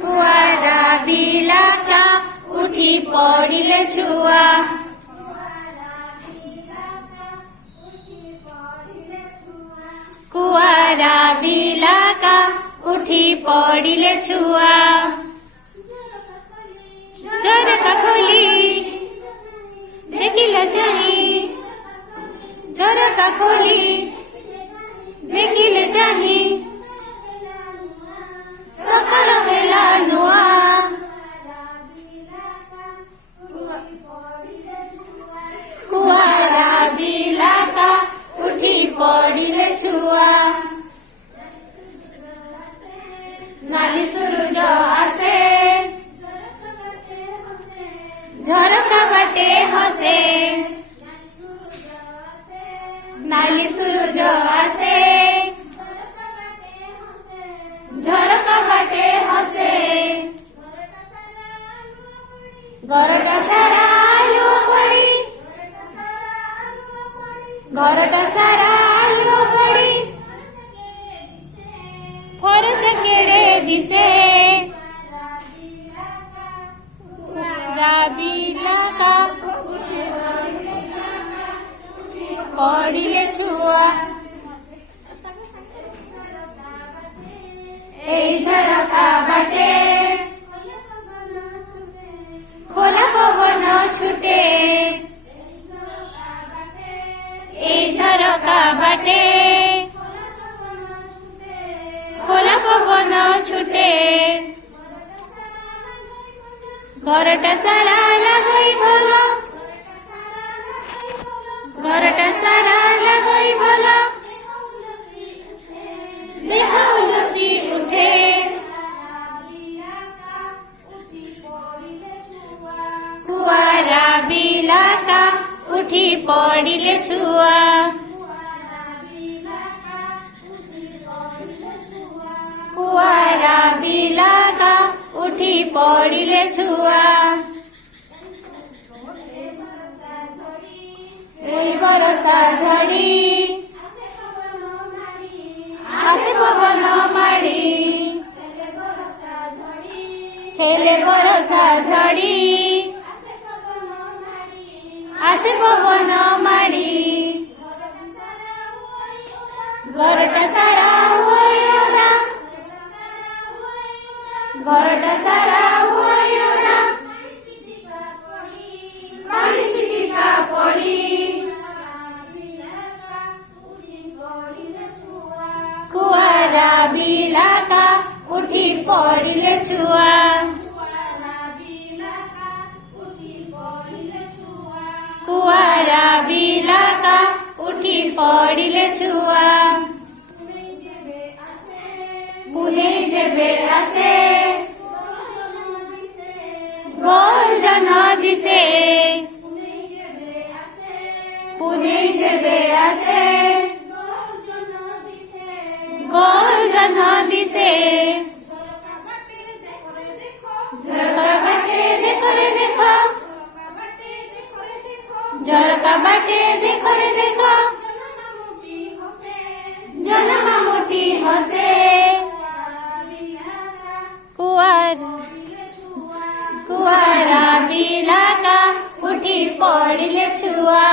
कुआरा बिलाका उठी पड़िले छुआ। कुआरा बिलाका उठी पड़िले छुआ। झरका खोली देखिला चाही, झरका खोली देखिले चाही। सकाळ हेला नुआ, कुआरा बिलाका उठी पड़िले छुआ। नाली सूरज आसे झरका बाटे हसे। नाली सूरज आसे झरका बाटे हसे। घरटा सारा आलू पड़ी, घरटा सारा आलू पड़ी। फरच केड़े दिसे कुआरा बिलाका पड़िले छुआ। एई झरका बाटे खोला पवन छुटे। एई झरका बाटे खोला पवन छुटे। घरटा सारा लगई भला, घरटा सारा लगई भला। देह उलसी उठे कुआरा बिलाका उठी पड़िले छुआ। कुआरा बिलाका उठी पड़िले छुआ। एई बरसा झड़ी आसे पवन माड़ी। हेले बरसा झड़ी आसे पवन माड़ी। घरटा सारा हुआ, घरटा सारा हुआ। पानी छिटिका पड़ी कुआरा बिलाका उठी पड़िले छुआ। कुआरा बिलाका उठी पड़िले छुआ। पुने जेबे आसे गोल जन दिसे। पुने जेबे आसे गोल जन दिसे। झरका बाटे देखो रे देखो, झरका बाटे देखो रे देखो। जनमा मोटी हसे कुआरा बिलाका उठी पड़िले छुआ।